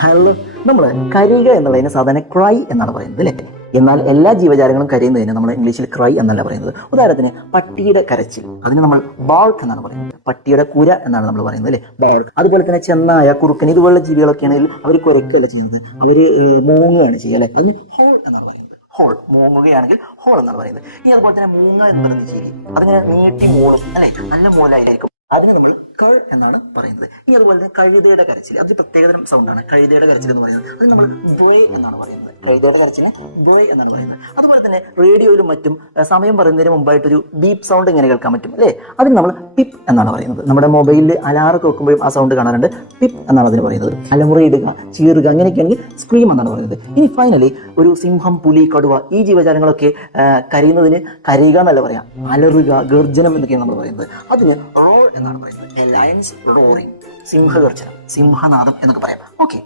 Hello, നമ്മൾ കരയുക എന്നുള്ളതിന് സാധാരണ ക്രൈ എന്നാണ് പറയുന്നത് അല്ലേ? എന്നാൽ എല്ലാ ജീവജാലങ്ങളും കരയുന്നതിന് നമ്മൾ ഇംഗ്ലീഷിൽ ക്രൈ എന്നല്ല പറയുന്നത്. ഉദാഹരണത്തിന് പട്ടിയുടെ കരച്ചിൽ, അതിന് നമ്മൾ ബാർക്ക് എന്നാണ് പറയുന്നത്. പട്ടിയുടെ കുര എന്നാണ് നമ്മൾ പറയുന്നത് അല്ലേ, ബാർക്ക്. അതുപോലെ തന്നെ ചെന്നായ, കുറുക്കൻ ഇതുപോലുള്ള ജീവികളൊക്കെ ആണെങ്കിൽ അവർ കുരയ്ക്കല്ല ചെയ്യുന്നത്, അവർ മൂങ്ങുകയാണ് ചെയ്യുക അല്ലെ, അതിന് ഹോൾ എന്നാണ് പറയുന്നത്. ഹോൾ, മൂങ്ങുകയാണെങ്കിൽ ഹോൾ എന്നാണ് പറയുന്നത്. ഇനി അതുപോലെ തന്നെ മൂങ്ങ എന്ന് പറയുന്ന ജീവി അതിങ്ങനെ നീട്ടി മൂളും അല്ലെ, നല്ല മൂലായിരിക്കും, അതിന് നമ്മൾ കൾ എന്നാണ് പറയുന്നത്. ഇനി അതുപോലെ തന്നെ കഴുതയുടെ കരച്ചിൽ, അത് പ്രത്യേകതരം സൗണ്ടാണ്. കഴുതയുടെ കരച്ചിൽ എന്ന് പറയുന്നത് അത് നമ്മൾ ബോയ് എന്നാണ് പറയുന്നത്. കഴുതയുടെ കരച്ചിന് ബോയ് എന്നാണ് പറയുന്നത്. അതുപോലെ തന്നെ റേഡിയോയിലും മറ്റും സമയം പറയുന്നതിന് മുമ്പായിട്ടൊരു ബീപ്പ് സൗണ്ട് ഇങ്ങനെ കേൾക്കാൻ പറ്റും അല്ലേ, അതിന് നമ്മൾ പിപ്പ് എന്നാണ് പറയുന്നത്. നമ്മുടെ മൊബൈലിൽ അലാറം വെക്കുമ്പോഴും ആ സൗണ്ട് കാണാറുണ്ട്, പിപ്പ് എന്നാണ് അതിന് പറയുന്നത്. അലമുറയിടുക, ചീറുക, അങ്ങനെയൊക്കെയാണെങ്കിൽ സ്ക്രീം എന്നാണ് പറയുന്നത്. ഇനി ഫൈനലി ഒരു സിംഹം, പുലി, കടുവ, ഈ ജീവജാലങ്ങളൊക്കെ കരയുന്നതിന് കരയുക എന്നല്ല പറയാം, അലറുക, ഗർജനം എന്നൊക്കെയാണ് നമ്മൾ പറയുന്നത്. അതിന് റോൾ എന്നാണ് പറയുന്നത്. എ ലയൺസ് റോറിംഗ്, സിംഹഗർജനം, സിംഹനാദം എന്നൊക്കെ പറയാം. ഓക്കെ.